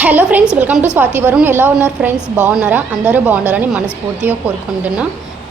Hello friends welcome to Swathi Varun. ఎలా ఉన్నారు friends? బాగున్నారా? అందరూ బాగుండాలని మనస్ఫూర్తిగా కోరుకుంటున్నా.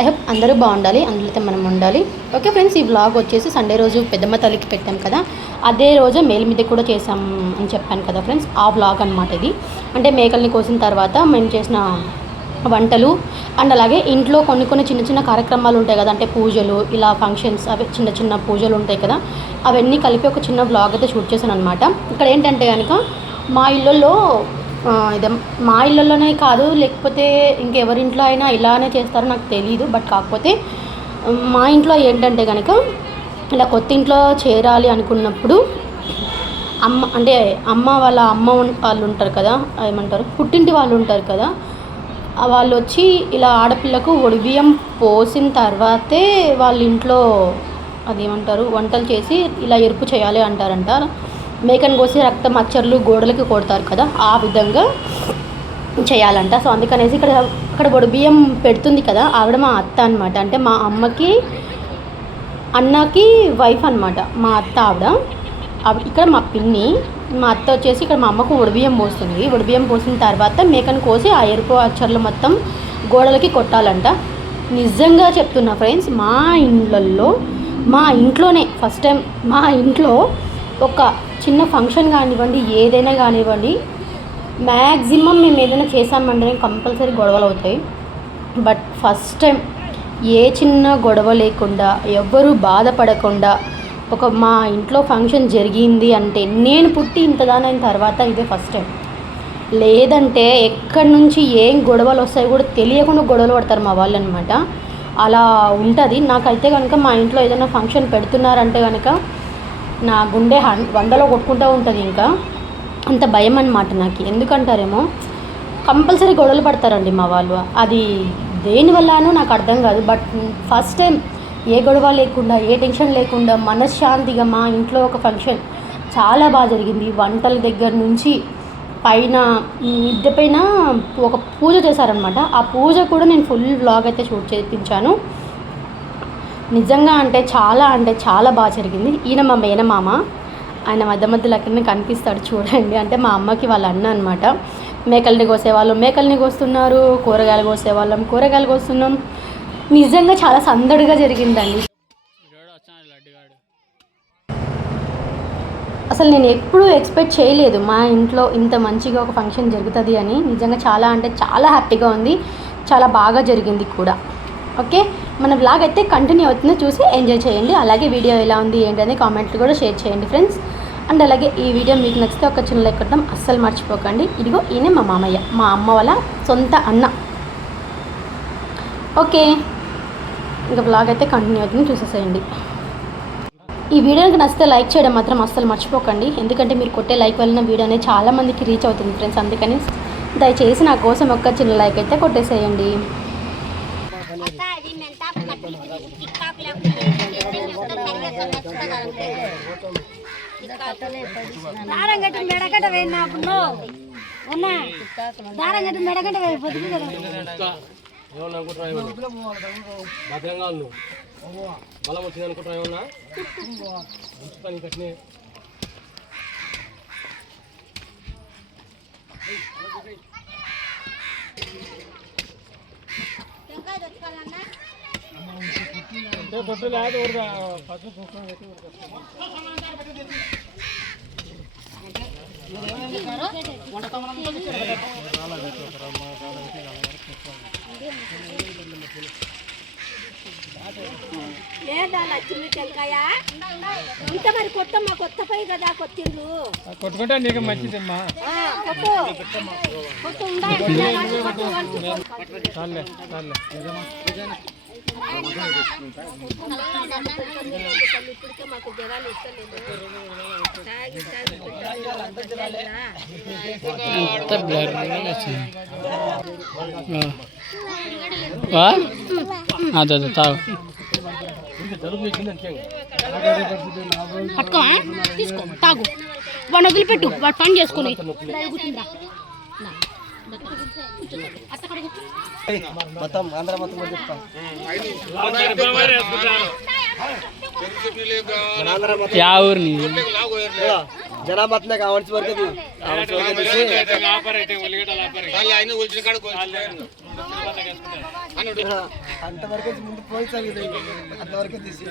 ఐ హోప్ అందరూ బాగుండాలి అందులో మనం ఉండాలి. ఓకే ఫ్రెండ్స్ ఈ వ్లాగ్ వచ్చేసి సండే రోజు పెద్దమ్మ తల్లికి పెట్టాం కదా. అదే రోజు మేల్ మీద కూడా చేసాం అని చెప్పాను కదా ఫ్రెండ్స్ ఆ వ్లాగ్ అనమాట ఇది. అంటే మేకల్ని కోసిన తర్వాత మేము చేసిన వంటలు అండ్ అలాగే ఇంట్లో కొన్ని కొన్ని చిన్న చిన్న కార్యక్రమాలు ఉంటాయి కదా అంటే పూజలు ఇలా ఫంక్షన్స్ అవి చిన్న చిన్న పూజలు ఉంటాయి కదా అవన్నీ కలిపి ఒక చిన్న వ్లాగ్ అయితే షూట్ చేశాను అనమాట ఇక్కడ ఏంటంటే కనుక మా ఇళ్ళల్లో ఇదే మా ఇళ్ళల్లోనే కాదు లేకపోతే ఇంకెవరింట్లో అయినా ఇలానే చేస్తారో నాకు తెలియదు బట్ కాకపోతే మా ఇంట్లో ఏంటంటే కనుక ఇలా కొత్త ఇంట్లో చేరాలి అనుకున్నప్పుడు అమ్మ అంటే అమ్మ వాళ్ళ అమ్మ వాళ్ళు ఉంటారు కదా ఏమంటారు పుట్టింటి వాళ్ళు ఉంటారు కదా వాళ్ళు వచ్చి ఇలా ఆడపిల్లకు ఒడిబియ్యం పోసిన తర్వాతే వాళ్ళ ఇంట్లో అదేమంటారు వంటలు చేసి ఇలా ఎరుపు చేయాలి అంటారంట. మేకను కోసి రక్త మచ్చర్లు గోడలకి కొడతారు కదా ఆ విధంగా చేయాలంట. సో అందుకనేసి ఇక్కడ ఇక్కడ ఒడిబియ్యం పెడుతుంది కదా ఆవిడ మా అత్త అనమాట అంటే మా అమ్మకి అన్నకి వైఫ్ అనమాట మా అత్త ఆవిడ. ఆవిడ ఇక్కడ మా పిన్ని మా అత్త వచ్చేసి ఇక్కడ మా అమ్మకు ఉడిబియ్యం పోస్తుంది. ఉడిబియ్యం పోసిన తర్వాత మేకను కోసి ఆ ఎరుపు అచ్చర్లు మొత్తం గోడలకి కొట్టాలంట. నిజంగా చెప్తున్నా ఫ్రెండ్స్ మా ఇండ్లల్లో మా ఇంట్లోనే ఫస్ట్ టైం మా ఇంట్లో ఒక చిన్న ఫంక్షన్ కానివ్వండి ఏదైనా కానివ్వండి మ్యాక్సిమం మేము ఏదైనా చేసామంటే కంపల్సరీ గొడవలు అవుతాయి. బట్ ఫస్ట్ టైం ఏ చిన్న గొడవ లేకుండా ఎవ్వరూ బాధపడకుండా ఒక మా ఇంట్లో ఫంక్షన్ జరిగింది అంటే నేను పుట్టి ఇంతదానైన తర్వాత ఇదే ఫస్ట్ టైం. లేదంటే ఎక్కడి నుంచి ఏం గొడవలు వస్తాయో కూడా తెలియకుండా గొడవలు పడతారు మా వాళ్ళు అనమాట అలా ఉంటుంది. నాకైతే కనుక మా ఇంట్లో ఏదైనా ఫంక్షన్ పెడుతున్నారంటే కనుక నా గుండె హన్ వందలో కొట్టుకుంటూ ఉంటుంది ఇంకా. అంత భయం అనమాట నాకు. ఎందుకంటారేమో కంపల్సరీ గొడవలు పడతారండి మా వాళ్ళు. అది దేనివల్లనో నాకు అర్థం కాదు. బట్ ఫస్ట్ టైం ఏ గొడవ లేకుండా ఏ టెన్షన్ లేకుండా మనశ్శాంతిగా మా ఇంట్లో ఒక ఫంక్షన్ చాలా బాగా జరిగింది. వంటల దగ్గర నుంచి పైన మిద్దె పైన ఒక పూజ చేశారనమాట ఆ పూజ కూడా నేను ఫుల్ వ్లాగ్ అయితే షూట్ చేయించాను. నిజంగా అంటే చాలా అంటే చాలా బాగా జరిగింది. ఈయన మా మేనమామ ఆయన మధ్య మధ్యలో అక్కడనే కనిపిస్తాడు చూడండి. అంటే మా అమ్మకి వాళ్ళ అన్న అనమాట మేకల్ని కోసేవాళ్ళం. మేకల్ని కోస్తున్నారు. కూరగాయలు కోసేవాళ్ళం. కూరగాయలు కోస్తున్నాం. నిజంగా చాలా సందడిగా జరిగిందండి. అసలు నేను ఎప్పుడూ ఎక్స్పెక్ట్ చేయలేదు మా ఇంట్లో ఇంత మంచిగా ఒక ఫంక్షన్ జరుగుతుంది అని. నిజంగా చాలా అంటే చాలా హ్యాపీగా ఉంది. చాలా బాగా జరిగింది కూడా. ఓకే? మన బ్లాగ్ అయితే కంటిన్యూ అవుతుందో. చూసి ఎంజాయ్ చేయండి. అలాగే వీడియో ఎలా ఉంది ఏంటని కామెంట్లు కూడా షేర్ చేయండి ఫ్రెండ్స్ అండ్ అలాగే ఈ వీడియో మీకు నచ్చితే ఒక చిన్న లైక్ కొట్టడం అస్సలు మర్చిపోకండి. ఇదిగో ఈయన మా మామయ్య మా అమ్మ వాళ్ళ సొంత అన్న. ఓకే ఇంకా బ్లాగ్ అయితే కంటిన్యూ అవుతుంది. చూసేసేయండి. ఈ వీడియోకి నచ్చితే లైక్ చేయడం మాత్రం అస్సలు మర్చిపోకండి. ఎందుకంటే మీరు కొట్టే లైక్ వలన వీడియో అనేది చాలామందికి రీచ్ అవుతుంది ఫ్రెండ్స్ అందుకని దయచేసి నా కోసం ఒక్క చిన్న లైక్ అయితే కొట్టేసేయండి. దారం కట్టి మెడగట్ట వేయండి అప్పుడు. ఉన్నా దారం కట్టి మెడగట్ట వేయి పొద్దుకు కదా. భద్రంగా ఉంది బలం వచ్చింది అనుకుంటున్నావు ఏమన్నా లేదా లక్ష్మి తెలకాయ ఇంత మరి కొత్త మా కొత్త పై కదా కొత్త కొట్టుకుంటే నీకు మంచిదమ్మా కొట్టు కొట్టు ఉండాలి ఇప్పటికే మాకు ఇస్తలేదు తాగి తాగి అదే అదే తాగు పట్టుకో తీసుకో తాగు. వాడిని వదిలిపెట్టు వాడు పని చేసుకుని. మొత్తం ఆంధ్ర మొత్తం కూడా యా ఊరిని జనాభా అట్లే కావాల్సి వరకు అంతవరకు ముందు పోల్చాలి అంతవరకు తీసి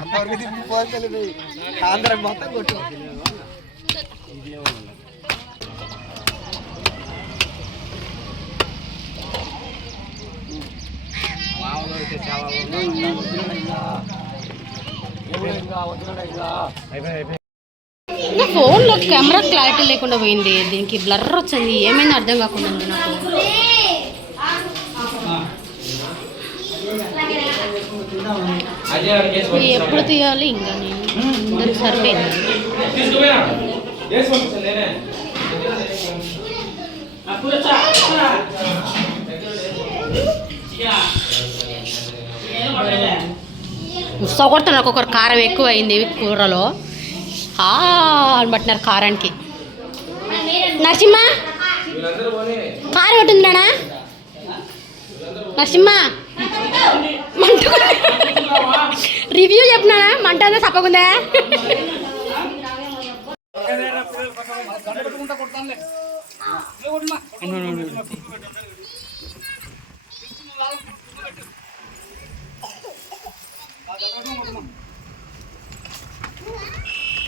అంతవరకు తీసి పోల్చాలి ఆంధ్ర మొత్తం కొట్టు. నా ఫోన్లో కెమెరా క్లారిటీ లేకుండా పోయింది. దీనికి బ్లర్ వచ్చింది. ఏమైంది అర్థం కాకుండా ఉంది నాకు. ఎప్పుడు తీయాలి? ఇంకా నేను. అందరికి సరిపోయింది కొడుతున్నారు ఒక్కొక్కరు కారం ఎక్కువ అయింది కూరలో. ఆ అని కారానికి. నరసింహ? కారం ఉంటుందా నరసింహ? మంట రివ్యూ చెప్పినానా మంట అంతా తప్పకుందా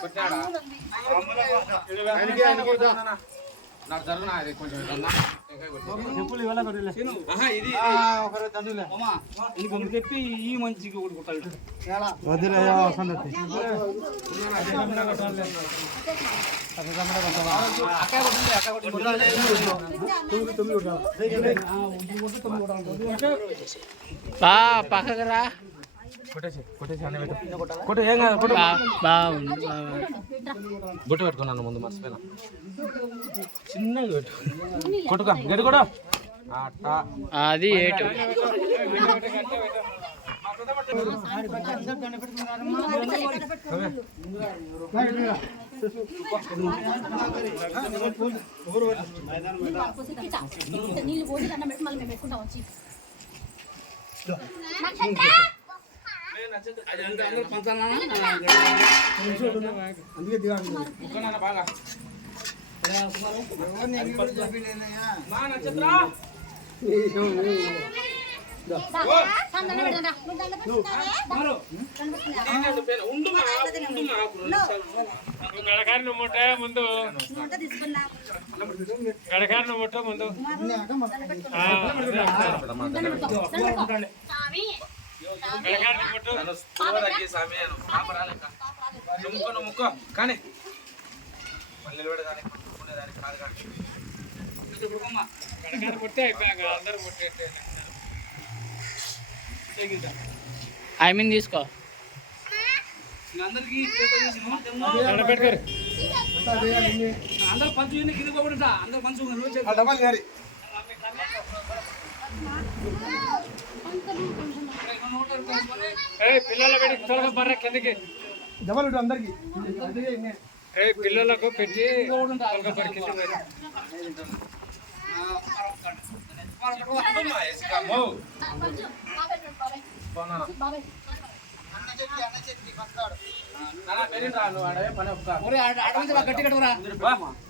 కొట్టాడు బాగుంది చెప్పి ఈ మంచికి ఒకటి కొట్టాలి. బా పక్కకు రా. కొట్టేసి కొట్టేసి అన్న పెట్టు. కొట్టు ఏం కాదు కొట్టు. బా బాగుంది బాగా బొట్టు పెట్టుకున్నాను ముందు మర్చిపోయినా. చిన్నగా పెట్టు కొట్టుకో గడి కూడా అది ఏటు. నీళ్ళు పోసి దండం పెట్టి మళ్ళీ మేము పెట్టుకుంటాం వచ్చి. గడకారిని ముట్ట ముందు. గడకారిని ముట్ట ముందు. గడకారిని ముట్టు ముక్కో కానీ అయిపోయాక అందరూ ఐ మీన్ తీసుకో. గడపెట్టుకోరు అందరూ పంచు కింద అందరూ పంచు డబ్బల్ గారి ఏ పిల్లల పెట్టి త్వరగా బర్ర కిందకి డబ్బల్ ఉంటుంది అందరికి ఏ పిల్లలకు పెట్టి త్వరగా బర్ర ఆడ- ఆడ నుంచి రా, గట్టి కట్టుకురా.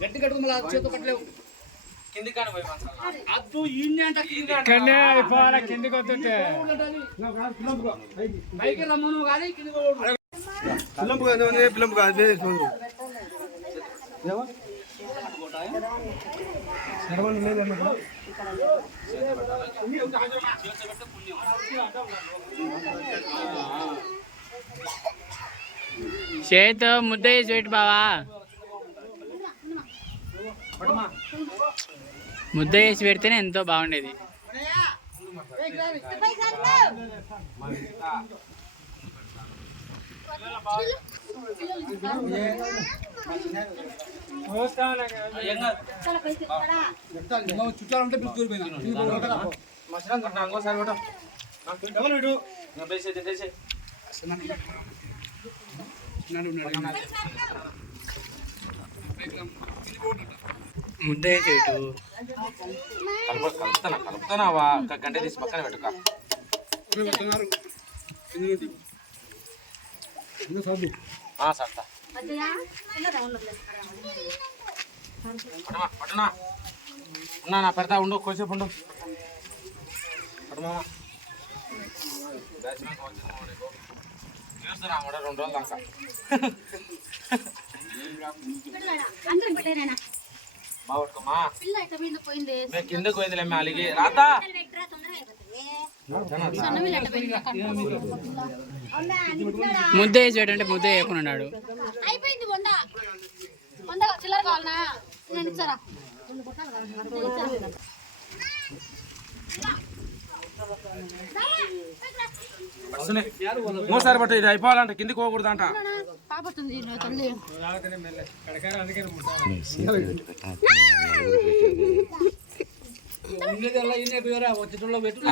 గట్టి కట్టుకు మళ్ళీ చేతితో కట్టలేవు. కింది కాని పోయి మనసు అద్దు ఈయన్ని అంట పైకి రమ్మను కానీ కింద పోకూడదు. పిల్లంపు కాదు పిల్లంపు కాదు చేతితో ముద్ద పెట్టు బావా. ముద్ద వేసి పెడితేనే ఎంతో బాగుండేది చుట్టాలంటే ఉంటే కూడా ఉన్నాడు. ముద్ద పెట్టు కలుపు కలుపుతానా? కలుపుతానావా? ఒక గంట తీసి పక్కన పెట్టుక. సర్తా. పట్టమా పట్టనా? ఉన్నా నా పెడతా ఉండు కొంచెంసేపు ఉండు. పట్టమా చూస్తున్నా కూడా రెండు రోజులు దాకా. బాగుట్టుకోమా మేము అలిగి. రాతా ముద్ద వేసి పెట్టంటే ముద్ద వేయకుండా ఉన్నాడు. అయిపోయింది వంద వంద చిల్లర కావాలనా? నేను ఇచ్చారా మూసారి పట్టు ఇది అయిపోవాలంట కిందికి పోకూడదు అంట పాపతుంది తల్లి. ఉండేది అలా ఈయనే పోయారా, పెట్టు,